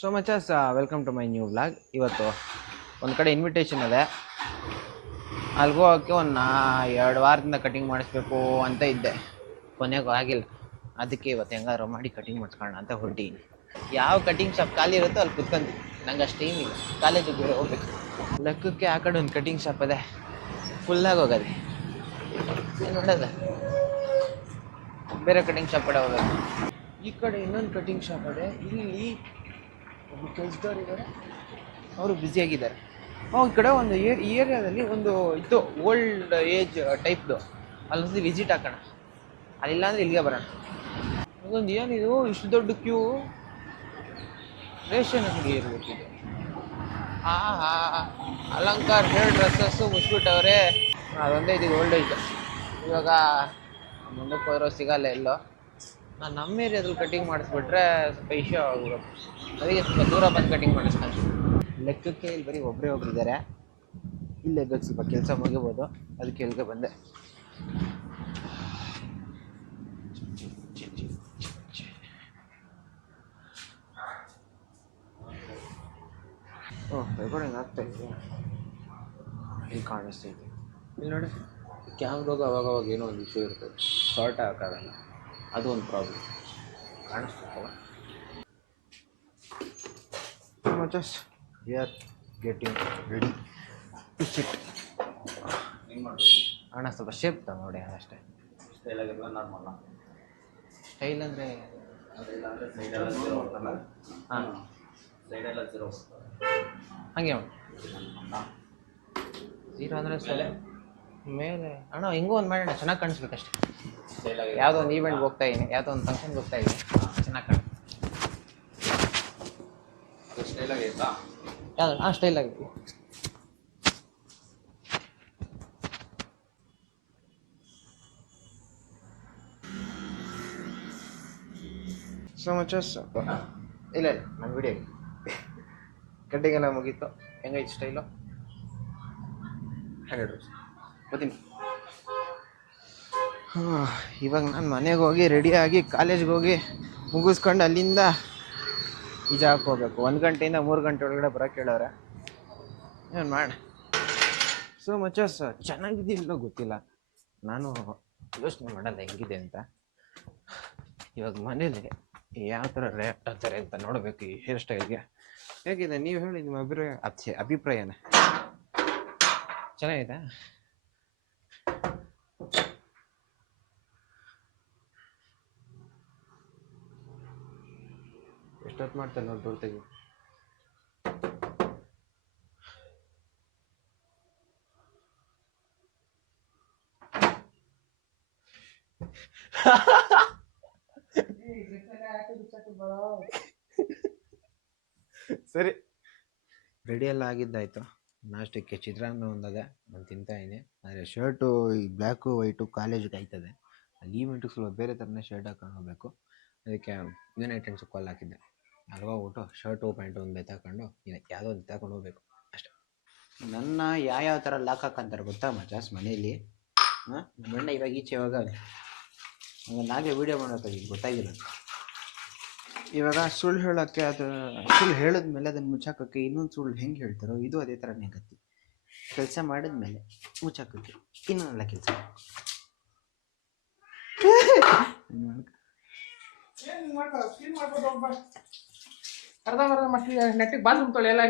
So ಮಚಸ್ welcome to my new vlog ಇವತ್ತು ಒಂದು ಕಡೆ ಇನ್ವಿಟೇಷನ್ ಇದೆ. ಅಲ್ಲಿಗೂ ಹೋಗೋಕ್ಕೆ ಒಂದು ನಾ ಎರಡು ವಾರದಿಂದ ಕಟಿಂಗ್ ಮಾಡಿಸ್ಬೇಕು ಅಂತ ಇದ್ದೆ. ಕೊನೆಗೂ ಆಗಿಲ್ಲ. ಅದಕ್ಕೆ ಇವತ್ತು ಹೆಂಗಾದ್ರು ಮಾಡಿ ಕಟಿಂಗ್ ಮಾಡಿಸ್ಕೊಳ್ಳೋಣ ಅಂತ ಹೊರಟೀನಿ ಯಾವ ಕಟಿಂಗ್ ಶಾಪ್ ಖಾಲಿ ಇರುತ್ತೋ ಅಲ್ಲಿ ಕುತ್ಕೊಂತೀನಿ. ನಂಗೆ ಅಷ್ಟು ಇಲ್ಲ. ಕಾಲೇಜಿಗೆ ಬೇರೆ ಹೋಗ್ಬೇಕು. ಲೆಕ್ಕಕ್ಕೆ ಆ ಕಡೆ ಒಂದು ಕಟಿಂಗ್ ಶಾಪ್ ಇದೆ. ಫುಲ್ಲಾಗಿ ಹೋಗೋದೆ. ಏನು ಬೇರೆ ಕಟಿಂಗ್ ಶಾಪ್ ಕಡೆ ಹೋಗೋದು ಈ ಕಡೆ ಇನ್ನೊಂದು ಕಟಿಂಗ್ ಶಾಪ್ ಇದೆ. ಇಲ್ಲಿ ಕೆಲಸದವ್ರು ಇದ್ದಾರೆ. ಅವರು ಬ್ಯುಸಿಯಾಗಿದ್ದಾರೆ ಈ ಕಡೆ ಒಂದು ಈ ಏರಿಯಾದಲ್ಲಿ ಒಂದು ಇದು ಓಲ್ಡ್ ಏಜ್ ಟೈಪ್ದು ಅಲ್ಲೊಂದು ವಿಸಿಟ್ ಹಾಕೋಣ. ಅಲ್ಲಿಲ್ಲ ಅಂದರೆ ಇಲ್ಲಿಗೆ ಬರೋಣ. ಅದೊಂದು ಏನಿದು ಇಷ್ಟು ದೊಡ್ಡ ಕ್ಯೂ ರೇಷನ್ ಅಂಗಡಿ ಇರ್ಬೇಕಿದೆ ಹಾ ಹಾ ಅಲಂಕಾರ ಹೇರ್ ಡ್ರೆಸ್ಸಸ್ಸು ಮುಚ್ಬಿಟ್ಟವ್ರೆ ಅದೊಂದೇ ಇದು ಓಲ್ಡ್ ಏಜ್ ಇವಾಗ ಮುಂದಕ್ಕೆ ಹೋದ್ರೂ ಸಿಗಲ್ಲ ಎಲ್ಲೋ. ನಾನು ನಮ್ಮ ಏರಿಯಾದಲ್ಲಿ ಕಟಿಂಗ್ ಮಾಡಿಸ್ಬಿಟ್ರೆ ಸ್ವಲ್ಪ ಇಶ್ಯೂ ಆಗ್ಬಿಡುತ್ತೆ ಅದಕ್ಕೆ ಸ್ವಲ್ಪ ದೂರ ಬಂದು ಕಟಿಂಗ್ ಮಾಡಿಸ್ಕೊಂಡು ಲೆಕ್ಕಕ್ಕೆ ಇಲ್ಲಿ ಬರೀ ಒಬ್ಬರೇ ಒಬ್ರು ಇದ್ದಾರೆ ಇಲ್ಲೇ ಬೇಕು ಸ್ವಲ್ಪ ಕೆಲಸ ಮುಗಿಬೋದು. ಅದಕ್ಕೆ ಇಲ್ಲಿಗೆ ಬಂದೆ. ಓಹ್ ರೆಕಾರ್ಡಿಂಗ್ ಆಗ್ತಾ ಇದೆ. ಇಲ್ಲಿ ಕಾಣಿಸ್ತೈತೆ ಇಲ್ಲಿ ನೋಡಿ ಕ್ಯಾಮ್ರಾಗ ಅವಾಗ ಅವಾಗ ಏನೋ ಒಂದು ಇಶ್ಯೂ ಇರ್ತದೆ ಶಾರ್ಟ್ ಹಾಕೋದಲ್ಲ ಅದು ಒಂದು ಪ್ರಾಬ್ಲಮ್ ಕಾಣಿಸ್ತೈತಲ್ಲ ಮಚಸ್ we are getting ready to sit ಅಣ್ಣ ಸ್ವಲ್ಪ ಶೇಪ್ ನೋಡಿ ಅಷ್ಟೇ. ಸ್ಟೈಲಾಗಿರಲ್ಲ ನಾರ್ಮಲ್ ಸ್ಟೈಲ್ ಅಂದರೆ ಹಾಂ. ಸೈಡೆಲ್ಲ ಜೀರೋ ಹಾಗೆ ಜೀರೋ ಅಂದರೆ ಸಲ ಮೇಲೆ ಅಣ್ಣ ಹಿಂಗೂ ಒಂದು ಮಾಡೋಣ ಚೆನ್ನಾಗಿ ಕಾಣಿಸ್ಬೇಕಷ್ಟೇ. ಯಾವುದೋ ಒಂದು ಈವೆಂಟ್ಗೆ ಹೋಗ್ತಾ ಇದೀನಿ ಯಾವುದೋ ಒಂದು ಫಂಕ್ಷನ್ಗೆ ಹೋಗ್ತಾ ಇದೀನಿ. ಚೆನ್ನಾಗಿ ಕಾಣ ಯಾವ್ದು? ಹಾಂ ಸ್ಟೈಲ್ ಆಗಿದೆ. ಸೊ ಮಚಸ್ ಇಲ್ಲ ಇಲ್ಲ. ನಮ್ಮ ವಿಡಿಯೋ ಕಟ್ಟಿಗೆಲ್ಲ ಮುಗೀತು. ಹೆಂಗೈತೆ ಸ್ಟೈಲು ಹಂಡ್ರೆಡ್ ರುಪೀಸ್ ಬರ್ತೀನಿ ಇವಾಗ ನಾನು ಮನೆಗೆ ಹೋಗಿ ರೆಡಿಯಾಗಿ ಕಾಲೇಜ್ಗೆ ಹೋಗಿ ಮುಗಿಸ್ಕೊಂಡು ಅಲ್ಲಿಂದ ಈಜಾಕ್ ಹೋಗ್ಬೇಕು. ಒಂದು ಗಂಟೆಯಿಂದ ಮೂರು ಗಂಟೆ ಒಳಗಡೆ ಬರೋಕ್ಕೆ ಹೇಳೋರೆ ಏನು ಮಾಡ? ಸೊ ಮಚಸ್ ಚೆನ್ನಾಗಿದ್ದಿಲ್ಲೋ ಗೊತ್ತಿಲ್ಲ. ನಾನು ಯೋಚನೆ ಮಾಡಲ್ಲ ಹೆಂಗಿದೆ ಅಂತ. ಇವಾಗ ಮನೇಲಿ ಯಾವ ಥರ ರೇಟ್ ಆಗ್ತಾರೆ ಅಂತ ನೋಡಬೇಕು ಈ ಹೇರ್ ಸ್ಟೈಲ್ಗೆ ಹೇಗಿದೆ? ನೀವು ಹೇಳಿ ನಿಮ್ಮ ಅಭಿಪ್ರಾಯ ಅಭಿಪ್ರಾಯನ. ಚೆನ್ನಾಗಿದೆ ಎಷ್ಟೊತ್ತು ಮಾಡ್ತೇನೆ ನೋಡಿ ದೂರ ತೆಗಿ ಸರಿ. ರೆಡಿ ಎಲ್ಲ ಆಗಿದ್ದಾಯ್ತು. ನಾಷ್ಟಕ್ಕೆ ಚಿತ್ರಾನ್ನ ಒಂದಾಗ ನಾನು ತಿಂತಾ ಇದ್ದೆ ಆದರೆ ಶರ್ಟು ಈ ಬ್ಲ್ಯಾಕು ವೈಟು ಕಾಲೇಜಿಗೆ ಆಯ್ತದೆ ಅಲ್ಲಿ ಈವೆಂಟಿಗೆ ಸ್ವಲ್ಪ ಬೇರೆ ಥರನೇ ಶರ್ಟ್ ಹಾಕೊಂಡು ಹೋಗಬೇಕು. ಅದಕ್ಕೆ ಯುನೈಟೆಡ್ಸ್ ಕಾಲ್ ಹಾಕಿದ್ದೆ. ಊಟ ಶರ್ಟು ಪ್ಯಾಂಟು ಒಂದು ತಗೊಂಡು ಯಾವುದೋ ಒಂದು ತಗೊಂಡು ಹೋಗ್ಬೇಕು. ಅಷ್ಟೆ. ನನ್ನ ಯಾವ್ಯಾವ ಥರ ಲಾಕ್ ಹಾಕಂತಾರೆ ಗೊತ್ತಾ ಮಜಾಸ್ ಮನೇಲಿ ಹಾಂ? ನಮ್ಮ ಅಣ್ಣ ಇವಾಗ ಈಚೆ ಇವಾಗ ನಾಗೆ ವೀಡಿಯೋ ಮಾಡೋಕ್ಕಾಗಿ ಗೊತ್ತಾಗಿಲ್ಲ ಇವಾಗ ಸುಳ್ಳು ಹೇಳೋಕ್ಕೆ ಅದು ಸುಳ್ಳು ಹೇಳಿದ್ಮೇಲೆ ಅದನ್ನು ಮುಚ್ಚಾಕೋಕ್ಕೆ ಇನ್ನೊಂದು ಸುಳ್ಳು ಹೆಂಗೆ ಹೇಳ್ತಾರೋ ಇದು ಅದೇ ಥರನೇ ಗತಿ ಕೆಲಸ ಮಾಡಿದ್ಮೇಲೆ ಮುಚ್ಚಾಕೋಕ್ಕೆ ಇನ್ನೊಂದಲ್ಲ ಕೆಲಸ. ಅರ್ಧಂಬರ್ಧ ಮಟ್ಟಿಗೆ ನೆಟ್ಟಿಗೆ ಬಂದು ತುಂಬ್ತಾಳೆ ಎಲ್ಲ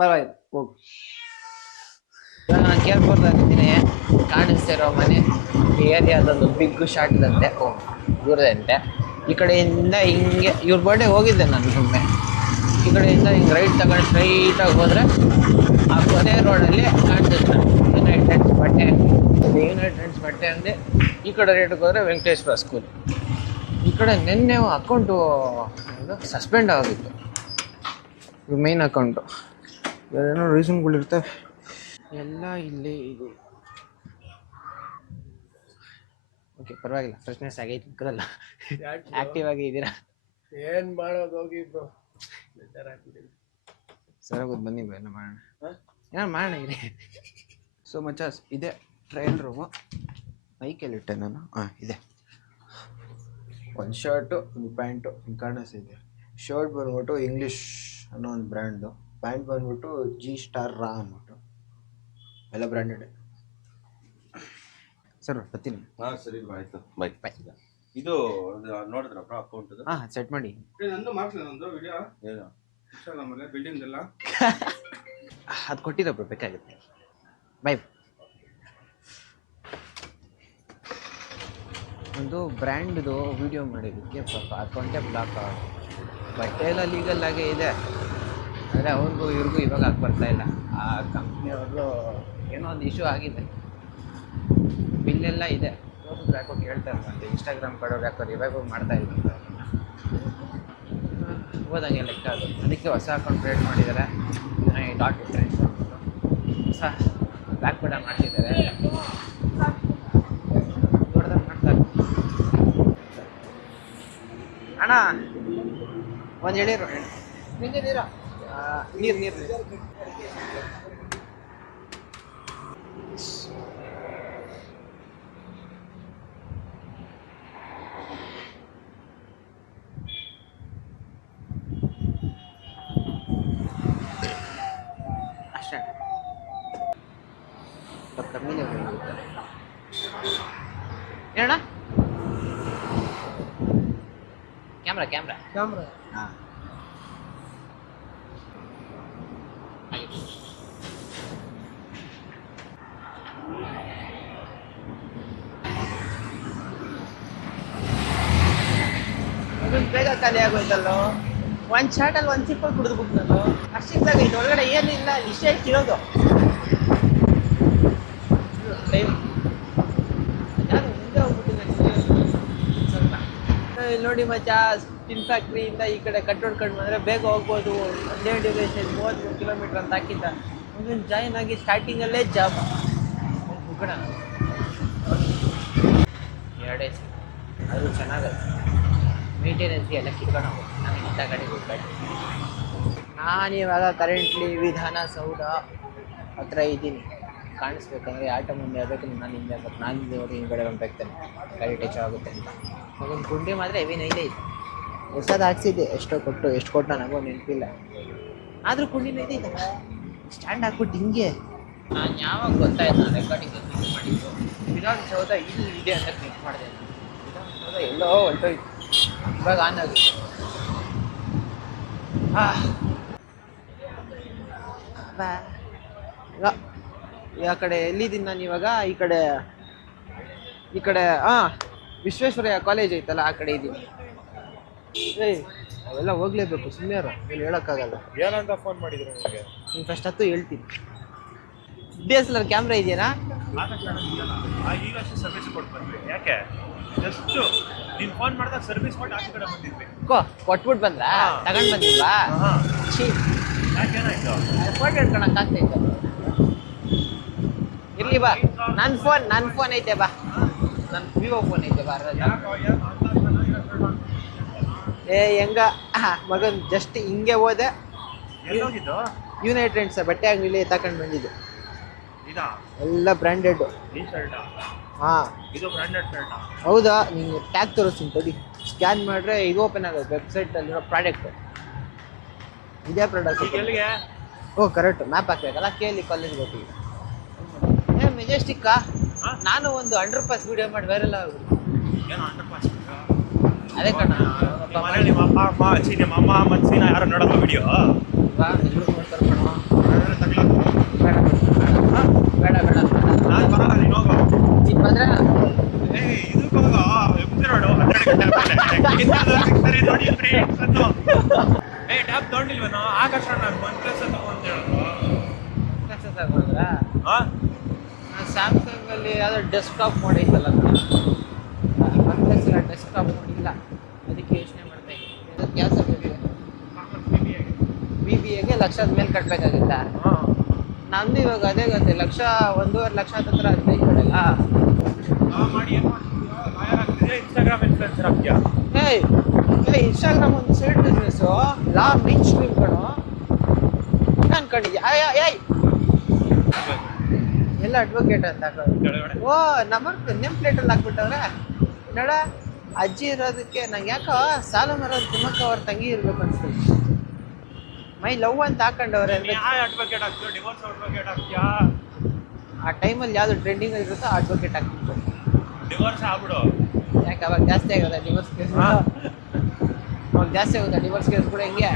ಪರವಾಗಿಲ್ಲ, ಹೋಗು. ನಾನು ಕಾಣಿಸ್ತಾ ಕಾಣಿಸ್ತಿರೋ ಮನೆ ಏರಿಯಾದೊಂದು ಬಿಗ್ ಶಾಟ್ ಇದಂತೆ ಓ, ದೂರದಂತೆ. ಈ ಕಡೆಯಿಂದ ಹಿಂಗೆ, ಇವ್ರ ಬರ್ಡೇ ಹೋಗಿದ್ದೆ ನಾನು ಸುಮ್ಮನೆ ಈ ಕಡೆಯಿಂದ ಹಿಂಗೆ ರೈಟ್ ತಗೊಂಡು ಸ್ಟ್ರೈಟಾಗಿ ಹೋದರೆ, ಆ ಕೊನೆ ರೋಡಲ್ಲಿ ಕಾಣಿಸುತ್ತೆ ಯುನೈಟೆಡ್ಸ್ ಬಟ್ಟೆ ಯುನೈಟೆಡ್ಸ್ ಬಟ್ಟೆ ಅಂಗಡಿ ಈ ಕಡೆ ರೇಟ್ಗೆ ಹೋದರೆ ವೆಂಕಟೇಶ್ವರ ಸ್ಕೂಲ್ ಈ ಕಡೆ ನಿನ್ನೆ ಅಕೌಂಟು ಸಸ್ಪೆಂಡ್ ಆಗಿತ್ತು. ಇದು ಮೈನ್ ಅಕೌಂಟು ಏನೋ ರೀಸನ್ಗಳಿರ್ತವೆ ಎಲ್ಲ ಇಲ್ಲಿ ಇದು. ಓಕೆ ಪರವಾಗಿಲ್ಲ. ಫ್ರೆಶ್ನೆಸ್ ಆಗೈತೆ ಬರಲ್ಲ ಆಕ್ಟಿವ್ ಆಗಿ ಇದ್ದೀರಾ? ಏನು ಮಾಡೋದು ಹೋಗಿ ಬ್ರೋ ಸರ್ ಹೋಗೋದು ಬನ್ನಿ ಎಲ್ಲ ಮಾಡೋಣ. ಏನೋ ಮಾಡೋಣ ಇರಿ. ಸೊ ಮಚಾಸ್ ಇದೆ ಟ್ರಯಲ್ ರೂಮು ಮೈಕಲ್ಲಿ ಇಟ್ಟೆ ನಾನು ಹಾಂ ಇದೆ. ಒಂದು ಶರ್ಟು ಒಂದು ಪ್ಯಾಂಟು ಇದೆ. ಶರ್ಟ್ ಬಂದ್ಬಿಟ್ಟು ಇಂಗ್ಲೀಷ್ ಅನ್ನೋ ಒಂದು ಬ್ರ್ಯಾಂಡ್ದು ಪ್ಯಾಂಟ್ ಬಂದ್ಬಿಟ್ಟು ಜಿ ಸ್ಟಾರ್ ರಾ ಅಂದ್ಬಿಟ್ಟು ಎಲ್ಲ ಬ್ರ್ಯಾಂಡೆಡ್ ಸರ್ ಬರ್ತೀನಿ ಹಾಂ ಸರಿ ಆಯಿತು ಬಾಯ್ ಬಾಯ್ ಇದು ನೋಡಿದ್ರಪ್ಪ ಅಕೌಂಟ್ ಹಾಂ ಸೆಟ್ ಮಾಡಿ. ನಂದು ಮಾಡ್ತೀನಿ ನಂದು ವಿಡಿಯೋ ಏನು ಬಿಲ್ಡಿಂಗ್ ಎಲ್ಲ ಅದು ಕೊಟ್ಟಿದ್ದಪ್ಪ ಬೇಕಾಗುತ್ತೆ. ಬೈ ಒಂದು ಬ್ರ್ಯಾಂಡ್ದು ವಿಡಿಯೋ ಮಾಡಿದ್ದಕ್ಕೆ ಪಾಪ ಅಕೌಂಟೇ ಬ್ಲಾಕ್ ಬಟ್ಟೆ ಎಲ್ಲ ಲೀಗಲ್ ಆಗೇ ಇದೆ. ಆದರೆ ಅವ್ರಿಗೂ ಇವ್ರಿಗೂ ಇವಾಗ ಆಗಿ ಬರ್ತಾ ಇಲ್ಲ. ಆ ಕಂಪ್ನಿಯವರು ಏನೋ ಒಂದು ಇಶ್ಯೂ ಆಗಿದೆ. ಬಿಲ್ಲೆಲ್ಲ ಇದೆ. ತೋರಿಸಿದ್ರೆ ಯಾಕೋ ಕೇಳ್ತಾರೆ ಮತ್ತೆ ಇನ್ಸ್ಟಾಗ್ರಾಮ್ ಕಡೆಯವ್ರು ಯಾಕೋ ರಿವೈವ್ ಮಾಡ್ತಾ ಇಲ್ಲ ಹೋದಂಗೆ ಲೆಕ್ಕ ಅದು. ಅದಕ್ಕೆ ಹೊಸ ಅಕೌಂಟ್ ಕ್ರಿಯೇಟ್ ಮಾಡಿದ್ದಾರೆ. ಡಾಟ್ ಅಂದ್ಬಿಟ್ಟು ಹೊಸ ಬ್ಯಾಕ್ ಕೂಡ ಮಾಡ್ತಿದ್ದಾರೆ ದೊಡ್ಡದಾಗಿ ಮಾಡ್ತಾರೆ ಅಣ್ಣ ಒಂದು ಹೇಳಿರು ನೀರು ನೀರು. ನೀರು ಅಷ್ಟೇ ಹೋಗುತ್ತೆ ಏನಣ್ಣ ಕ್ಯಾಮ್ರಾ ಕ್ಯಾಮ್ರಾ ಕ್ಯಾಮ್ರಾ ಹಾಂ ಬೇಗ ಖಾಲಿ ಆಗೋಯ್ತಲ್ಲೋ? ಒಂದು ಶಾರ್ಟಲ್ಲಿ ಒಂದು ಸಿಪ್ಪಲ್ಲಿ ಕುಡಿದ್ಬಿಟ್ಟು ನಾನು ಅಷ್ಟಿದ್ದಾಗ ಇದು ಒಳಗಡೆ ಏನಿಲ್ಲ ಇಷ್ಟೇ ಇರೋದು ಟೈಮ್ ನಾನು ಮುಂದೆ ಹೋಗ್ಬಿಟ್ಟಿದ್ದೆ ಸ್ವಲ್ಪ ಏ, ಇಲ್ಲಿ ನೋಡಿ ಮಚ್ಚ ಸ್ಟಿನ್ ಫ್ಯಾಕ್ಟ್ರಿಯಿಂದ ಈ ಕಡೆ ಕಟ್ ಹೊಡ್ಕೊಂಡು ಬಂದರೆ ಬೇಗ ಹೋಗ್ಬೋದು. ಒಂದೇ ಡ್ಯೂರೇಷನ್ ಮೂವತ್ತು ಕಿಲೋಮೀಟ್ರ್ ಅಂತ ಹಾಕಿದ್ದ. ಮುಂದಿನ ಜಾಯಿನ್ ಆಗಿ ಸ್ಟಾರ್ಟಿಂಗಲ್ಲೇ ಜಾಬ್ ಮುಗ್ಗಣ ಎರಡೇ ಅದು ಚೆನ್ನಾಗತ್ತೆ ಮೇಂಟೆನೆನ್ಸ್ ಎಲ್ಲ ಕಿತ್ಕೊಂಡು ಹೋಗ್ಬೋದು ನಾನು ಇಂಥ ಕಡೆ ಹೋಗ್ಬೇಡ ನಾನು ಇವಾಗ ಕರೆಂಟ್ಲಿ ವಿಧಾನಸೌಧ ಹತ್ರ ಇದ್ದೀನಿ. ಕಾಣಿಸ್ಬೇಕಂದ್ರೆ ಆಟೋ ಮುಂದೆ ಆಗಬೇಕು ನಾನು ಹಿಂದೆ ಆಗ್ಬೇಕು ನಾನು ಹಿಂದೆ ಹೋಗಿ ಹಿಂದ್ಗಡೆ ಹೊಂಟಾಗ್ತೇನೆ ಗಾಡಿ ಟಚ್ ಅಂತ. ಒಂದು ಗುಂಡಿ ಮಾತ್ರ ಹೆವಿ ಇದೆ. ಹೊಸದು ಹಾಕ್ಸಿದ್ದೆ ಎಷ್ಟೋ ಕೊಟ್ಟು ಎಷ್ಟು ಕೊಟ್ಟ ನನಗೂ ನೆನಪಿಲ್ಲ. ಆದರೂ ಗುಂಡಿ ಇದೆ. ಸ್ಟ್ಯಾಂಡ್ ಹಾಕ್ಬಿಟ್ಟು ಹಿಂಗೆ. ನಾನು ಯಾವಾಗ ಗೊತ್ತಾಯ್ತು ನಾನು ರೆಕಾರ್ಡಿಂಗ್ ಮಾಡಿದ್ದು? ವಿಧಾನಸೌಧ ಇಲ್ಲಿ ಇದೆ ಅಂತ ಕ್ಲಿಕ್ ಮಾಡಿದೆ ವಿಧಾನಸೌಧ ಎಲ್ಲೋ ಹೊರಟೋಯ್ತು. ಇವಾಗ ಆನ್ ಆಗುತ್ತೆ ಆ. ಕಡೆ ಎಲ್ಲಿದ್ದೀನಿ ನಾನು ಇವಾಗ? ಈ ಕಡೆ ಈ ಕಡೆ ಹಾಂ ವಿಶ್ವೇಶ್ವರಯ್ಯ ಕಾಲೇಜ್ ಐತಲ್ಲ ಆ ಕಡೆ ಇದ್ದೀನಿ ಏಯ್ ಅವೆಲ್ಲ ಹೋಗ್ಲೇಬೇಕು ಸುಮ್ಮನೆ ಏನು ಹೇಳೋಕ್ಕಾಗಲ್ಲ. ಏನಂತ ಫೋನ್ ಮಾಡಿದ್ರು ನಿಮಗೆ? ನೀನು ಫಸ್ಟ್ ಹತ್ತು ಹೇಳ್ತೀನಿ. D S L R camera ಇದೆಯಾ ಈಗ ಅಷ್ಟು ಸರ್ವಿಸ್ ಕೊಟ್ಟು ಬಂದ್ವಿ. ಯಾಕೆ? ಜಸ್ಟ್ ನೀನು ಫೋನ್ ಮಾಡಿದಾಗ ಸರ್ವಿಸ್ ಕೊಟ್ಟು ಆಚೆ ಕಡೆ ಬಂದಿದ್ವಿ. ಕೋ ಕೊಟ್ಬಿಟ್ಟು ಬಂದ್ರಾ. ತಗೊಂಡು ಬಂದಿಲ್ವಾ? ಛೀ. ಯಾಕೇನಾಯ್ತು ಫೋಟೋ ಹಿಡ್ಕೊಳಕ್ ಆಗ್ತೈತೆ ಇರ್ಲಿ ಬಾ. ನನ್ನ ಫೋನ್ ನನ್ನ ಫೋನ್ ಐತೆ ಬಾ. ನನ್ನ ವಿವೋ ಫೋನ್ ಐತೆ. ಯಾಕೋ ಯಾಕೆ ಏ ಹೆಂಗ? ಮಗನ್ ಜಸ್ಟ್ ಹಿಂಗೆ ಹೋದೆ. ಯುನೈಟೆಡ್ ಸರ್ ಬಟ್ಟೆ ಅಂಗಡಿಲಿ ತಗೊಂಡು ಬಂದಿದ್ದು. ಇದಾ? ಎಲ್ಲ ಬ್ರ್ಯಾಂಡೆಡ್ ಹಾ. ಇದು ಹೌದಾ? ನಿಂಗೆ ಟ್ಯಾಗ್ ತೋರಿಸ್ತೀನಿ ತಡಿ. ಸ್ಕ್ಯಾನ್ ಮಾಡಿದ್ರೆ ಇದು ಓಪನ್ ಆಗುತ್ತೆ ವೆಬ್ಸೈಟಲ್ಲಿರೋ ಪ್ರಾಡಕ್ಟ್ ಇದೇ ಪ್ರಾಡಕ್ಟ್ ಓ ಕರೆಕ್ಟ್ ಮ್ಯಾಪ್ ಹಾಕ್ಬೇಕಲ್ಲ? ಕೇಳಿ ಕಾಲೇಜ್ ಗೊತ್ತಿಲ್ಲ ಏ ಮೆಜೆಸ್ಟಿಕ್ಕಾ? ನಾನು ಒಂದು ಹಂಡ್ರೆಡ್ ಪಾಸ್ ವಿಡಿಯೋ ಮಾಡಿ ವೈರಲ್ ಆಗ್ಬಿಟ್ಟು ಏನು ಅಂಡರ್ ಪಾಸ್ ಅದೇ ಕಣ ನಿಮ್ಮ ಮನೇಲಿ ನಿಮ್ಮ ಅಪ್ಪ ಅಮ್ಮ ಅಜ್ಜಿ ನಿಮ್ಮ ಅಮ್ಮ ಮತ್ತು ಸೀನಾ ಯಾರು ನೋಡಲ್ಲ ವಿಡಿಯೋ ಎಲ್ಲರೂ ನೋಡ್ತಾರೆ ಕಣೋ. ಬೇಡ ಬೇಡ ಬೇಡ ಬೇಡ ನಾನು ಬರಲ್ಲ ನೀನು ಹೋಗು ನೀನ್ ಬಂದ್ರೆ ಏ ಇದಕ್ಕೆ ಹೋಗೋ ಎಬ್ಸಿರೋಡು ಹನ್ನೆರಡು ಗಂಟೆ ಸರಿ ನೋಡಿ ಫ್ರೀ ಅಂತ ಏ ಟ್ಯಾಬ್ ತಗೊಂಡಿಲ್ವೇನೋ ಆಕಾಶ ನಾನು ಒನ್ ಪ್ಲಸ್ ಅಂತ ಅಂತ ಹೇಳೋದು ಕೆಲಸ ತಗೊಂಡ್ರಾ ಹಾಂ ಸ್ಯಾಮ್ಸಂಗ್ ಅಲ್ಲಿ ಡೆಸ್ಕ್ಟಾಪ್ ಮೋಡ್ ಐತಲ್ಲ ಇಲ್ಲ ಡೆಸ್ಕ್ಟಾಪ್ ಮಾಡಿಲ್ಲ ಇಲ್ಲ. ಅದಕ್ಕೆ ಯೋಚನೆ ಮಾಡ್ತಾ ಇದ್ದೀನಿ. ಕೆಲಸ ಬೇಕು ಬಿ ಬಿ ಎಗೆ ಲಕ್ಷದ ಮೇಲೆ ಕಟ್ಟಬೇಕಾಗಿಲ್ಲ ನಮ್ದು ಇವಾಗ ಅದೇ ಗತಿ ಲಕ್ಷ ಒಂದೂವರೆ ಲಕ್ಷ ಹತ್ರ ಹದಿನೈದು ಈ ಕಡೆ ಏಯ್ ಇನ್ಸ್ಟಾಗ್ರಾಮ್ ಒಂದು ಸೈಡ್ ಬಿಸ್ನೆಸ್ಸು ಲಾ ಮೇನ್ ಸ್ಟ್ರೀಮ್ ಕಣೋ. ಅನ್ಕೊಂಡಿದ್ಯಾ ಏಯ್. ಎಲ್ಲ ಅಡ್ವೊಕೇಟ್ ಅಂತ ಹಾಕೋದು ಓ ನಂಬರ್ ನೇಮ್ ಪ್ಲೇಟಲ್ಲಿ ಹಾಕ್ಬಿಟ್ಟವ್ರೆ. ನೋಡ ಅಜ್ಜಿ ಇರೋದಕ್ಕೆ ನಂಗೆ ಯಾಕೋ ಸಾಲ ಮರದ ತಿಮ್ಮಕ್ಕ ಅವ್ರ ತಂಗಿ ಇರ್ಬೇಕು ಅನ್ಸ್ತದೆ ಮೈ ಲವ್ ಅಂತ ಹಾಕೊಂಡವ್ರೆ ಅಡ್ವೊಕೇಟ್ ಹಾಕ್ತೀವಿ ಡಿವೋರ್ಸ್ ಅಡ್ವೊಕೇಟ್ ಹಾಕ್ತೀಯಾ ಆ ಟೈಮಲ್ಲಿ ಯಾವ್ದು ಟ್ರೆಂಡಿಂಗ್ ಇರುತ್ತೋ ಅಡ್ವೊಕೇಟ್ ಹಾಕ್ಬಿಟ್ಟು. ಡಿವೋರ್ಸ್ ಆಗ್ಬಿಡು. ಯಾಕೆ ಅವಾಗ ಜಾಸ್ತಿ ಆಗೋದ ಡಿವೋರ್ಸ್ ಕೇಸ್ ಅವಾಗ ಜಾಸ್ತಿ ಆಗುತ್ತಾ ಡಿವೋರ್ಸ್ ಕೇಸ್ ಕೂಡ ಹೆಂಗೆ?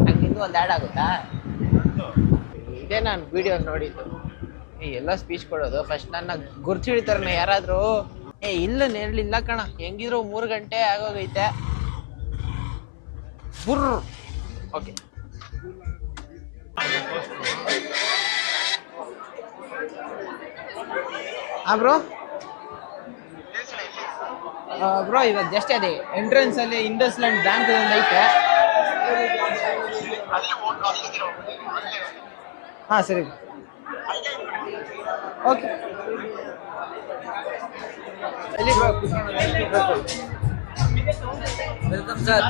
ಹಂಗೆ ಇನ್ನೂ ಒಂದು ಆ್ಯಡ್ ಆಗುತ್ತಾ? ಇದೇ ನಾನು ವಿಡಿಯೋ ನೋಡಿದ್ದು. ಎಲ್ಲ ಸ್ಪೀಚ್ ಕೊಡೋದು? ಫಸ್ಟ್ ನನ್ನ ಗುರ್ತು ಹಿಡಿತಾರನ್ನ ಯಾರಾದರೂ? ಏ, ಇಲ್ಲ ನೆರಳಿಲ್ಲ ಕಣ. ಹೆಂಗಿದ್ರು ಮೂರು ಗಂಟೆ ಆಗೋಗೈತೆ. ಬುರ್ ಓಕೆ ಆ ಬ್ರೋ ಬ್ರೋ ಇವಾಗ ಜಸ್ಟ್ ಅದೇ ಎಂಟ್ರೆನ್ಸ್ ಅಲ್ಲಿ ಇಂಡಸ್ಲ್ಯಾಂಡ್ ಬ್ಯಾಂಕ್ ಐತೆ ಹಾ ಸರಿ. Okay welcome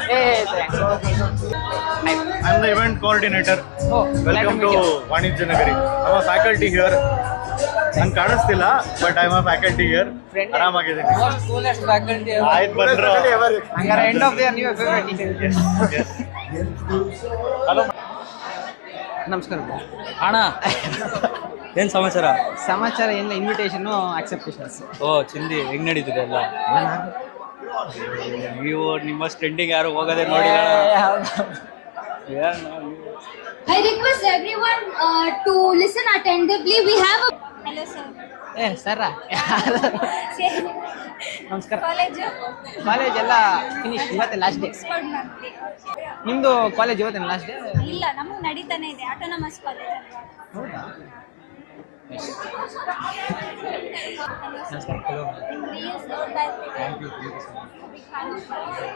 I'm the event coordinator. ಓ Welcome to ವಾಣಿಜ್ಯ ನಗರಿ. I'm a faculty here. ನಾನು ಕಾಣಿಸ್ತಿಲ್ಲ but I am faculty here. ಆರಾಮಾಗಿದ್ದೀನಿ. Faculty ಆಯ್ತು ಬಂದ್ರು. ಹಂಗಾರೆ ಎಂಡ್ ಆಫ್ ಇಯರ್ ನೀವೇ ಫೇವ್ರೇಟ್ ಟೀಚರ್ ಹಲೋ ನಮಸ್ಕಾರ ಅಣ್ಣ ಏನ್ ಸಮಾಚಾರ? ಸಮಾಚಾರ ಏನಿಲ್ಲ ಇನ್ವಿಟೇಷನ್ ಅಕ್ಸೆಪ್ಟೇಷನ್ಸ್ ಓ ಚಿಂದಿ ಹೆಂಗ್ ನಡೀತದೆ ಎಲ್ಲ? ನೀವು ನಿಮ್ಮ ಸ್ಟ್ರೆಂಡಿಂಗ್ ಯಾರು ಹೋಗೋದೇ ನೋಡಿ I request everyone uh, to listen attentively. We have a hello sir. ಏ ಸರ ನಮಸ್ಕಾರ. College ಕಾಲೇಜ್ ಎಲ್ಲ ಫಿನಿಶ್ ಇವತ್ತೆ ಲಾಸ್ಟ್ ಡೇ ನಿಮ್ದು ಕಾಲೇಜ್ ಇವತ್ತೆ ಲಾಸ್ಟ್ ಡೇ ಇಲ್ಲ ನಮಗ್ ನಡೀತಾನೆ ಇದೆ ಆಟೋನಮಸ್ ಕಾಲೇಜ್ ಹೌದಾ.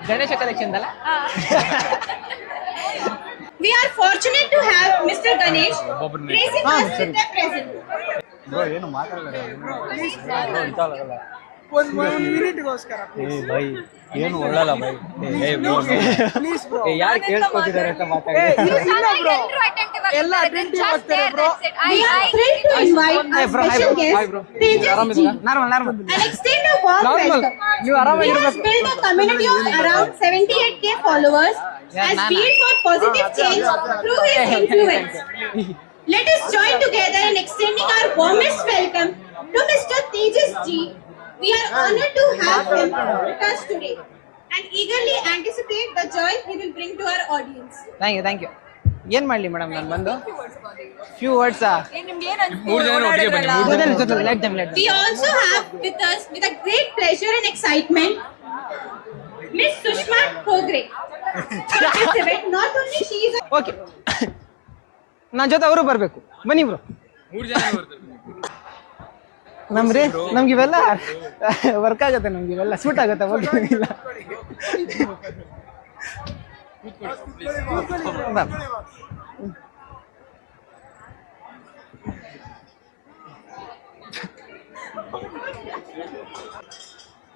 ಗಣೇಶ ಕಲೆಕ್ಷನ್ ಅಲ್ಲ We are fortunate to have Mr. Ganesh. gracing us with their presence. ಏ ಬೈ ಏನು ಒಳ್ಳಲ್ಲ ಬೈ ಏ ಏ ಯಾರು ಕೇಳ್ಕೊತಿದ್ದಾರೆ ಅಂತ ಮಾತಾಡಿ ಎಲ್ರು attentive ಆಗಿರ್ತಾರೆ. They're just there. I- We I- our bro, hi, bro. Hi, bro. Tejas normal normal and extend a warm Normal. welcome. ನೀವು He ಆರಾಮಾಗಿರ್ಬೇಕು built a community of around 78k followers, Yeah, has for positive change through his influence. Let us join together in extending our warmest welcome to Mr. Tejas Ji. We are honored to have him with us today and eagerly anticipate the joy he will bring to our audience. Thank you thank you ಏನ್ ಮಾಡ್ಲಿ madam ನಾನು ಬಂದು few words let them let We also have with us, with a great pleasure and excitement, Miss Sushma Kogre. For this event, not only she is a okay ನನ್ನ ಜೊತೆ ಅವರು ಬರಬೇಕು. ಬನ್ನಿ bro. ನಮ್ರಿ? ನಮ್ಗೆ ಇವೆಲ್ಲ ವರ್ಕ್ ಆಗುತ್ತೆ ನಮ್ಗೆ ಇವೆಲ್ಲ. ಸೂಟ್ ಆಗುತ್ತೆ ಇಲ್ಲ.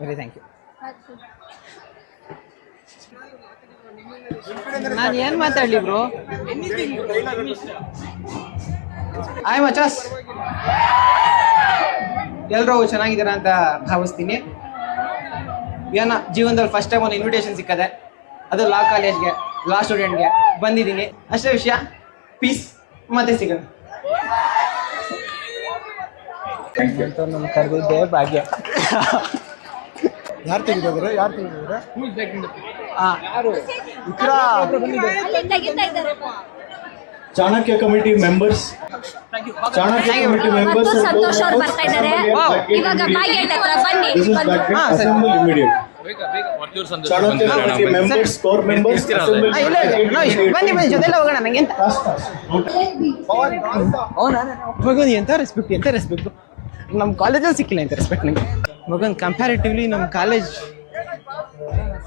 ವೆರಿ ಥ್ಯಾಂಕ್ ಯು ನಾನು ಏನ್ ಮಾತಾಡ್ಲಿ ಬ್ರೋ? ಆಯ್ ಮಚಾಸ್. ಎಲ್ಲರೂ ಚೆನ್ನಾಗಿದ್ದೀರಾ ಅಂತ ಭಾವಿಸ್ತೀನಿ. ಏನ ಜೀವನದಲ್ಲಿ ಫಸ್ಟ್ ಟೈಮ್ ಒಂದು ಇನ್ವಿಟೇಷನ್ ಸಿಕ್ಕದೆ. ಅದು ಲಾ ಕಾಲೇಜ್ಗೆ ಲಾ ಸ್ಟೂಡೆಂಟ್ಗೆ ಬಂದಿದ್ದೀನಿ. ಅಷ್ಟೇ ವಿಷಯ ಪೀಸ್ ಮತ್ತೆ ಸಿಗೋಣ ನಮ್ಮ ಕರೆದಿದ್ದೆ ಭಾಗ್ಯ. ಯಾರು ತೆಗಿತಿದ್ರೆ ಯಾರು ಯಾರು Chanakya committee members Chanakya committee members Santosh ಅವ್ರು ಬರ್ತಾ ಇದ್ದಾರೆ. ಇವಾಗ ಬಾಗೇಟ್ ಹತ್ರ ಬನ್ನಿ. Chanakya committee members core members. ಬನ್ನಿ ಬನ್ನಿ ಜೊತೆಲ್ಲ ಹೋಗೋಣ ನಂಗೆ ಎಂತ? Fast, fast. ಮಗನ್ ಎಂತ ರೆಸ್ಪೆಕ್ಟ್ ಎಂತ ರೆಸ್ಪೆಕ್ಟ್ ನಮ್ಮ ಕಾಲೇಜಲ್ಲಿ ಸಿಕ್ಕಿಲ್ಲ ಎಂತ ರೆಸ್ಪೆಕ್ಟ್ ನಂಗೆ ಮಗನ್ ಕಂಪ್ಯಾರಿಟಿವ್ಲಿ ನಮ್ಮ ಕಾಲೇಜ್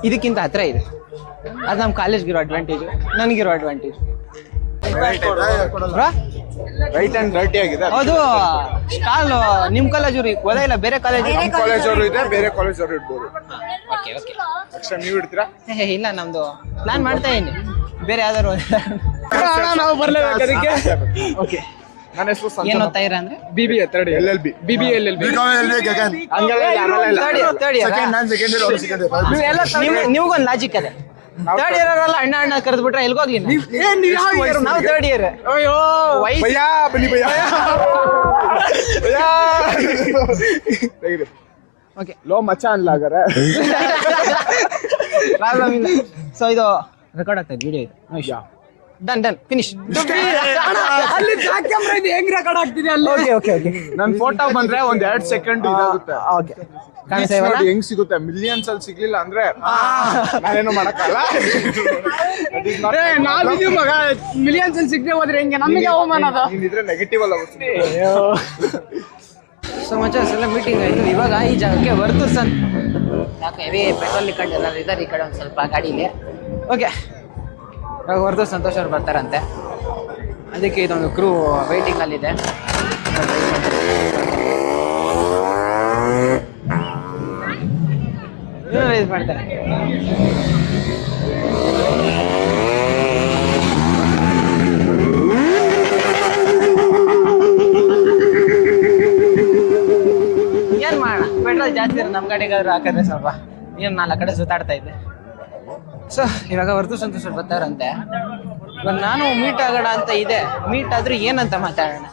ಇದಕ್ಕಿಂತ ಹತ್ರ ಇದೆ. ಅದು ನಮ್ಮ ಕಾಲೇಜ್ಗಿರೋ ಅಡ್ವಾಂಟೇಜು ನನಗಿರೋ ಅಡ್ವಾಂಟೇಜ್ ರೈಟ್ ಅಂಡ್ ರೈಟಿ ಆಗಿದೆ ಹೌದು ಸ್ಟಾಲ್ ನಿಮ್ಮ ಕಾಲೇಜ್ ಅವ್ರಿಗೆ ಇಲ್ಲ ಬೇರೆ ಕಾಲೇಜ್ ಕಾಲೇಜ್ ಅವರು ಇದೆ ಬೇರೆ ಕಾಲೇಜ್ ಅವರು ಇಡ್ಬೋದು ಓಕೆ ಓಕೆ ನೆಕ್ಸ್ಟ್ ನೀವು ಇಡ್ತೀರಾ ಏ, ಇಲ್ಲ ನಮ್ದು. ಪ್ಲಾನ್ ಮಾಡ್ತಾ ಇದ್ದೀನಿ. ಬೇರೆ ಯಾವ್ದಾದ್ರು ನಾವು ಬರ್ಲೇಬೇಕು ಅದಕ್ಕೆ. ಓಕೆ ನನ್ನ ಹೆಸರು ಏನ್ ಓದ್ತಾ ಇರ ಅಂದ್ರೆ? B B third L L B B B L L B ನಿಮ್ಗೊಂದು ಲಾಜಿಕ್ ಅದೇ. ಥರ್ಡ್ ಇಯರ್ ಅಲ್ಲ ಅಣ್ಣ ಅಣ್ಣ ಕರೆದು ಬಿಟ್ರೆ ಎಲ್ಗೋಗ್ಲಿ ನಾವು ಥರ್ಡ್ ಇಯರ್ ಅಯ್ಯೋ ವಯಸ್ಸು- ಬನ್ನಿ ಓಕೆ ಲೋ ಮಚ್ಚ ಹಾಗಾರೆ ಪ್ರಾಬ್ಲಮ್ ಇಲ್ಲ ಸೊ ಇದು ರೆಕಾರ್ಡ್ ಆಗ್ತದೆ ವಿಡಿಯೋ ಇದು. ಡನ್ ಡನ್ ಫಿನಿಶ್ ಅಲ್ಲಿ ಕ್ಯಾಮ್ರಾ ಇದೆ ಹೆಂಗ್ ರೆಕಾರ್ಡ್ ಆಗ್ತಿದೆ ಅಲ್ಲಿ? ಓಕೆ ಓಕೆ ಓಕೆ ನನ್ ಫೋಟೋ ಬಂದ್ರೆ ಒಂದ್ ಎರಡ್ ಸೆಕೆಂಡ್ ಇದಾಗುತ್ತೆ. ಓಕೆ ನೋಡಿ ಹೆಂಗ್ ಸಿಗುತ್ತೆ. ಮಿಲಿಯನ್ಸ್ ಅಲ್ಲಿ ಸಿಗ್ಲಿಲ್ಲ ಅಂದ್ರೆ ನಾನೇನು ಮಾಡಕ್ಕಲ್ಲ. ನಾವಿದೀವಿ ಮಗ. ಮಿಲಿಯನ್ಸ್ ಅಲ್ಲಿ ಸಿಗದೆ ಹೋದ್ರೆ ಹೆಂಗೆ? ನಮಗೆ ಅವಮಾನ ಅದ. ಇದ್ರೆ ನೆಗೆಟಿವ್ ಅಲ್ಲ ಸೊ ಮಚಾಸ್ ಎಲ್ಲ ಮೀಟಿಂಗ್ ಆಯ್ತು. ಇವಾಗ ಈ ಜಾಗಕ್ಕೆ ಬರ್ತು ಸರ್. ಯಾಕೆ ಹೆವಿ ಪೆಟ್ರೋಲ್ ಈ ಕಡೆ ಎಲ್ಲರೂ ಇದ್ದಾರೆ ಈ ಕಡೆ ಒಂದು ಸ್ವಲ್ಪ ಗಾಡೀಲಿ. ಓಕೆ ವರ್ತು ಸಂತೋಷ್ ಅವ್ರು ಬರ್ತಾರಂತೆ. ಅದಕ್ಕೆ ಇದೊಂದು ಕ್ರೂ ವೈಟಿಂಗ್ ಅಲ್ಲಿದೆ ಮಾಡ್ತಾರೆ. ಏನು ಮಾಡೋಣ? ಜಾಸ್ತಿ ನಮ್ಮ ಗಾಡಿಗಾದ್ರು ಹಾಕಿದ್ರೆ ಸ್ವಲ್ಪ. ಏನು ನಾಲ್ಕು ಕಡೆ ಸುತ್ತಾಡ್ತಾ ಇದ್ದೆ. ಸೊ ಇವಾಗ ವರ್ದು ಸಂತೋಷ್ ಅವ್ರು ಬರ್ತಾರಂತೆ ಇವಾಗ ನಾನು ಮೀಟ್ ಆಗೋಣ ಅಂತ ಇದೆ. ಮೀಟ್ ಆದ್ರೆ ಏನಂತ ಮಾತಾಡೋಣ?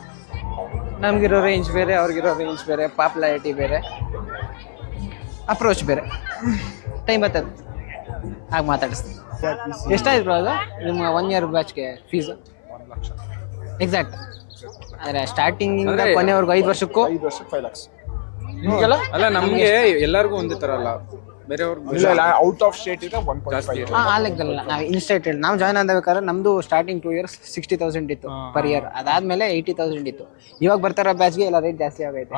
ನಮ್ಗಿರೋ ರೇಂಜ್ ಬೇರೆ ಅವ್ರಿಗಿರೋ ರೇಂಜ್ ಬೇರೆ ಪಾಪ್ಯುಲಾರಿಟಿ ಬೇರೆ ಅಪ್ರೋಚ್ ಬೇರೆ. ಟೈಮ್ ಬರ್ತದೆ. ಹಾಗೆ ಮಾತಾಡಿಸ್ತೀನಿ. ಎಷ್ಟಾಯ್ತು ಬ್ರೋ ಅದು? ನಿಮ್ಮ ಒನ್ ಇಯರ್ ಬ್ಯಾಚ್ಗೆ ಫೀಸ್ ಎಕ್ಸಾಕ್ಟ್ ಅಂದರೆ ಸ್ಟಾರ್ಟಿಂಗಿಂದ ಕೊನೆವರೆಗೂ ಐದು ವರ್ಷಕ್ಕೂ? ಐದು ವರ್ಷಕ್ಕೆ ಫೈವ್ ಲ್ಯಾಕ್ಸ್ ಅಲ್ಲ ನಮಗೆ ಎಲ್ಲರಿಗೂ ಒಂದೇ ತರ ಅಲ್ಲ. ಇಲ್ಲ ಔಟ್ ಆಫ್ ಸ್ಟೇಟ್ ಇದೆ ಒನ್ ಪಾಯಿಂಟ್ ಫೈವ್ ಆ ಲೆಕ್ಕದಲ್ಲ ನಾವು ಇನ್ಸ್ಟೇಟ್ ನಾವು ಜಾಯ್ನ್ ಆಗಬೇಕಾದ್ರೆ ನಮ್ದು starting two years sixty thousand ಇತ್ತು ಪರ್ ಇಯರ್ ಅದಾದ್ಮೇಲೆ ಏಯ್ಟಿ ತೌಸಂಡ್ ಇತ್ತು. ಇವಾಗ ಬರ್ತಾರ ಬ್ಯಾಚ್ಗೆ ಎಲ್ಲ ರೇಟ್ ಜಾಸ್ತಿ ಆಗೈತೆ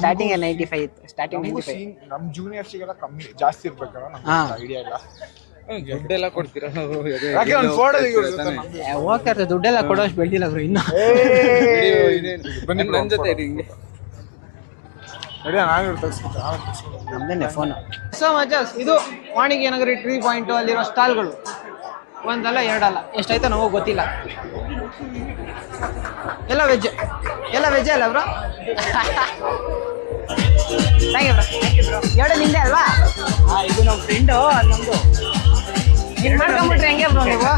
ಸ್ಟಾರ್ಟಿಂಗ್ ನೈಂಟಿ ಫೈವ್ ಇತ್ತು. ಸ್ಟಾರ್ಟಿಂಗ್ ನೈಂಟಿ ಫೈವ್ ನಮ್ ಜೂನಿಯರ್ಸಿಗೆಲ್ಲ ಕಮ್ಮಿ ಜಾಸ್ತಿ ಇರ್ಬೇಕಲ್ಲ. ನಮ್ಗೆ ಐಡಿಯಾ ಇಲ್ಲ. ದುಡ್ಡೆಲ್ಲ ಕೊಡ್ತೀರಾ ಹೋಗ್ತಾ ಇರ್ತದೆ ದುಡ್ಡೆಲ್ಲ ಕೊಡೋಷ್ಟು ಬೆಳೆದಿಲ್ಲ ಬ್ರೋ ಇನ್ನು. ಬನ್ನಿ ನನ್ ಜೊತೆ ಹಿಂಗೆ. ನಮ್ದೇನೆ ಫೋನ್ ಸೊ ಮಜಾಸ್ ಇದು ವಾಣಿಗೆ ನಗರಿ ಟ್ರೀ ಪಾಯಿಂಟ್ ಅಲ್ಲಿರೋ ಸ್ಟಾಲ್ಗಳು ಒಂದಲ್ಲ ಎರಡಲ್ಲ. ಎಷ್ಟಾಯ್ತೋ ನಮಗೆ ಗೊತ್ತಿಲ್ಲ. ಎಲ್ಲ ವೆಜ್ ಎಲ್ಲ ವೆಜ್ ಅಲ್ಲ ಬ್ರೋ ಥ್ಯಾಂಕ್ ಯು ಬ್ರೋ ಎರಡು ನಿಂದೆ ಅಲ್ವಾ? ಇದು ನಮ್ಮ ಫ್ರೆಂಡು ನಮ್ಮದು ಹಿಂಗೆ ಮಾಡ್ಕೊಂಬಿಟ್ರೆ ಹೆಂಗೆ ಬ್ರೋ ನೀವು?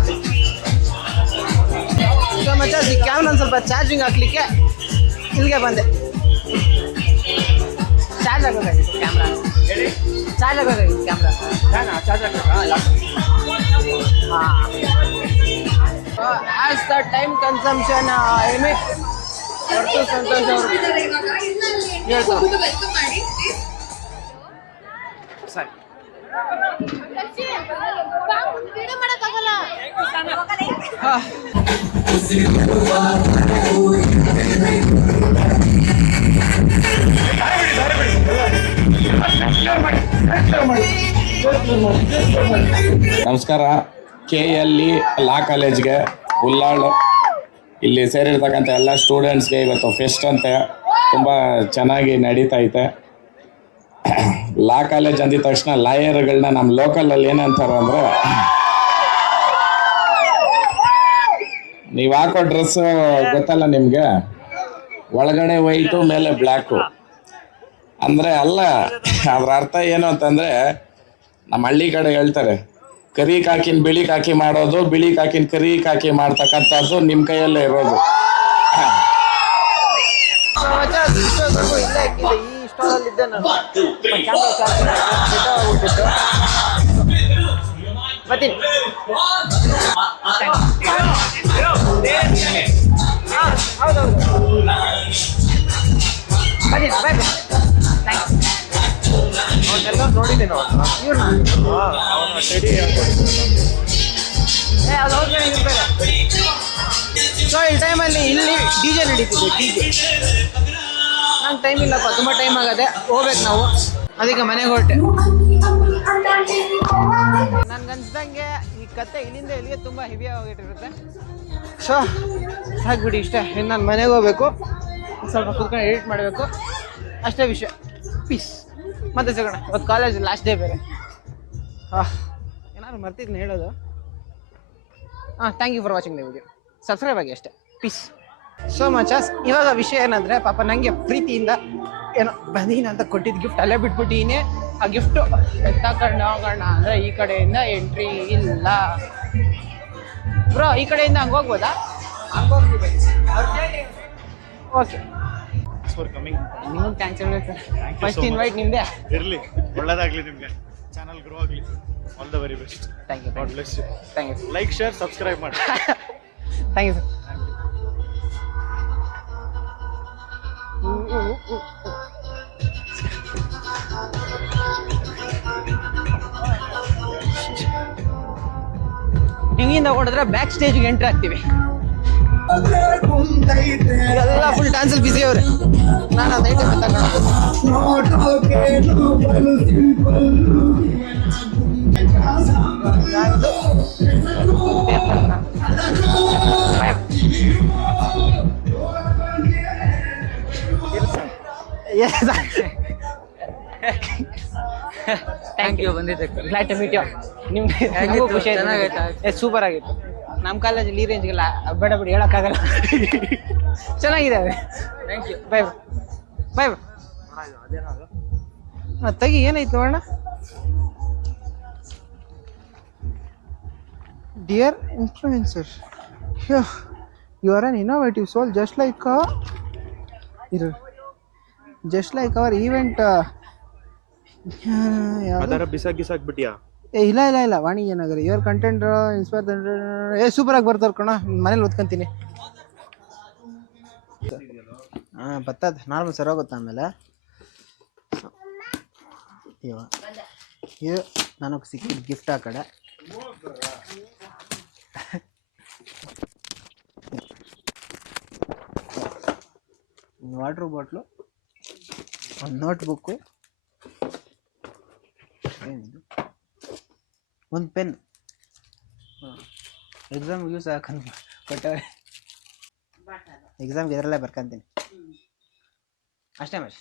ಸೊ ಮಚಾಸ್ ಈ ಕ್ಯಾಮ್ರ ಒಂದು ಸ್ವಲ್ಪ ಚಾರ್ಜಿಂಗ್ ಹಾಕ್ಲಿಕ್ಕೆ ಇಲ್ಲಿಗೆ ಬಂದೆ. ಚಾರ್ಜ್ ಆಗೋದಾಗಿತ್ತು camera charge ಆಗೋದಾಗಿತ್ತು camera charge as the time consumption emit ಹೊರತು ಸಂತೋಷ್ ಅವರು ಹೇಳ್ತಾರೆ ಸರಿ ನಮಸ್ಕಾರ. ಕೆ ಎಲ್ ಇ ಲಾ ಕಾಲೇಜ್ಗೆ ಉಲ್ಲಾಳು. ಇಲ್ಲಿ ಸೇರಿರ್ತಕ್ಕಂಥ ಎಲ್ಲ ಸ್ಟೂಡೆಂಟ್ಸ್ಗೆ ಇವತ್ತು ಫೆಸ್ಟ್ ಅಂತೆ. ತುಂಬ ಚೆನ್ನಾಗಿ ನಡೀತಾ ಐತೆ. ಲಾ ಕಾಲೇಜ್ ಅಂದಿದ ತಕ್ಷಣ ಲಾಯರ್ಗಳನ್ನ ನಮ್ಮ ಲೋಕಲಲ್ಲಿ ಏನಂತಾರೆ ಅಂದರೆ ನೀವು ಹಾಕೋ ಡ್ರೆಸ್ ಗೊತ್ತಲ್ಲ ನಿಮಗೆ? ಒಳಗಡೆ ವೈಟು ಮೇಲೆ ಬ್ಲ್ಯಾಕು ಅಂದ್ರೆ ಅಲ್ಲ ಅದ್ರ ಅರ್ಥ ಏನು ಅಂತಂದ್ರೆ ನಮ್ಮ ಹಳ್ಳಿ ಕಡೆ ಹೇಳ್ತಾರೆ ಕರಿ ಕಾಕಿನ ಬಿಳಿ ಕಾಕಿ ಮಾಡೋದು ಬಿಳಿ ಕಾಕಿನ ಕರಿ ಕಾಕಿ ಮಾಡ್ತಕ್ಕಂಥದ್ದು ನಿಮ್ಮ ಕೈಯಲ್ಲೇ ಇರೋದು. So, ಮಚಾಸ್ ಇಷ್ಟೊಂದು ಇಲ್ಲೇ ಇಕ್ಕಿದ್ದೆ. ಈ ಸ್ಟಾಲಲ್ಲಿ ಇದ್ದೆ ನಾನು ಕ್ಯಾಮ್ರಾ ಚಾರ್ಜ್ ಬಿಟ್ಟು ಬರ್ತೀನಿ ಹಾ, ಅವನ್ನೆಲ್ಲ ಅವನು ಸ್ಟಡಿ ಏ ಅದು ಹೋದ್ರೆ ಇರ್ಬೇಡ ಸೊ ಈ ಟೈಮಲ್ಲಿ ಇಲ್ಲಿ ಡಿ ಜೆ ನಡೀತಿದೆ ಡಿ ಜೆ ನಂಗೆ ಟೈಮ್ ಇಲ್ಲಪ್ಪ ತುಂಬ ಟೈಮ್ ಆಗದೆ ಹೋಗ್ಬೇಕು ನಾವು ಅದಕ್ಕೆ ಮನೆಗೆ ಹೊರಟೆ ನನ್ಗನ್ಸ್ದಂಗೆ ಈ ಕತೆ ಇಲ್ಲಿಂದ ಇಲ್ಲಿಗೆ ತುಂಬ ಹೆವಿ ಆಗಿಟ್ಟಿರುತ್ತೆ ಸೊ ಸಾಕ್ಬಿಡಿ ಇಷ್ಟೇ. ಇನ್ನು ನಾನು ಮನೆಗೆ ಹೋಗ್ಬೇಕು. ಸ್ವಲ್ಪ ಕುತ್ಕೊಂಡು ಎಡಿಟ್ ಮಾಡಬೇಕು. ಅಷ್ಟೇ ವಿಷಯ. ಪೀಸ್ ಮತ್ತೆ ಸಿಗೋಣ. ಇವತ್ತು ಕಾಲೇಜ್ ಲಾಸ್ಟ್ ಡೇ ಬೇರೆ. ಹಾಂ, ಏನಾದ್ರು ಮರ್ತಿದ್ನ ಹೇಳೋದು? ಹಾಂ thank you for watching the video subscribe ಆಗಿ ಅಷ್ಟೇ. ಪೀಸ್ ಸೋ ಮಚ್ ಇವಾಗ ವಿಷಯ ಏನಂದರೆ, ಪಾಪ ನನಗೆ ಪ್ರೀತಿಯಿಂದ ಏನೋ ಬಂದೀನಿ ಅಂತ ಕೊಟ್ಟಿದ್ದ ಗಿಫ್ಟ್ ಅಲ್ಲೇ ಬಿಟ್ಬಿಟ್ಟಿನಿ ಆ ಗಿಫ್ಟು ತಗೊಂಡು ಹೋಗೋಣ ಅಂದರೆ ಈ ಕಡೆಯಿಂದ ಎಂಟ್ರಿ ಇಲ್ಲ. ಬ್ರೋ ಈ ಕಡೆಯಿಂದ ಹಂಗೆ ಹೋಗ್ಬೋದಾ? ಓಕೆ ಫಾರ್ ಕಮಿಂಗ್ ನಿಮ್ಗೆ thanks you first so much. Invite ನಿಮ್ಮದೇ ಇರಲಿ ಒಳ್ಳೇದಾಗ್ಲಿ ನಿಮಗೆ. ಚಾನಲ್ ಗ್ರೋ ಆಗಲಿ. All the very best thank you God bless you thank you like share subscribe ಮಾಡಿ. ಥ್ಯಾಂಕ್ ಯು ಸರ್ ಹಿಂಗಿಂದ ಹೊಡೆದ್ರೆ ಬ್ಯಾಕ್ ಸ್ಟೇಜ್ಗೆ ಎಂಟ್ರಿ ಆಗ್ತೀವಿ. ಎಲ್ಲ ಫುಲ್ ಡ್ಯಾನ್ಸಲ್ಲಿ ಬಿಸಿ ಅವ್ರೆ. ನಾನು ಅದು ಐಟಮ್ ಥ್ಯಾಂಕ್ ಯು ಬಂದಿದ್ದಕ್ಕೆ. ಗ್ಲಾಡ್ ಟು ಮೀಟ್ ಯು ನಿಮ್ಗೆ ಖುಷಿ ಆಯ್ತು ಸೂಪರ್ ಆಗಿತ್ತು. ನಮ್ಮ ಕಾಲೇಜಲ್ಲಿ ಈ ರೇಂಜ್ಗೆಲ್ಲ ಬೇಡ ಬಿಡಿ ಹೇಳೋಕ್ಕಾಗಲ್ಲ. ಚೆನ್ನಾಗಿದ್ದಾವೆ. Thank you bye bye bye ತೆಗಿ ಏನಾಯ್ತು ಅಣ್ಣ? Dear influencer you are an innovative soul just like ಇರು. ಜಸ್ಟ್ ಲೈಕ್ ಅವರ್ ಈವೆಂಟ್ ಅದರ ಬಿಸಾಕ್ ಗಿಸಾಕ್ಬಿಟ್ಯಾ ಏ, ಇಲ್ಲ ಇಲ್ಲ ಇಲ್ಲ. ವಾಣಿಜ್ಯ ನಗರ. ಯುವರ್ ಕಂಟೆಂಟ್ ಇನ್ಸ್ಪೈರ್ ಏ ಸೂಪರ್ ಆಗಿ ಬರ್ತಾರೆ ಕಣ. ಮನೇಲಿ ಓದ್ಕೊಂತೀನಿ. ಹಾಂ ಬರ್ತದೆ ನಾರ್ಮಲ್ ಸರ್ ಹೋಗುತ್ತೆ ಆಮೇಲೆ? ಇವ. ಇದು ನನಗೆ ಸಿಕ್ಕಿದ ಗಿಫ್ಟ್ ಆ ಕಡೆ. ವಾಟ್ರ್ ಬಾಟ್ಲು ಒಂದು ನೋಟ್ ಬುಕ್ಕು ಏನಿದು? ಒಂದು ಪೆನ್. ಎಕ್ಸಾಮ್ ಯೂಸ್ ಹಾಕೊಂಡು ಕೊಟ್ಟವ್ರೆ. ಎಕ್ಸಾಮ್ಗೆ ಇದರಲ್ಲೇ ಬರ್ಕೊಂತೀನಿ. ಅಷ್ಟೇ ಮಚ್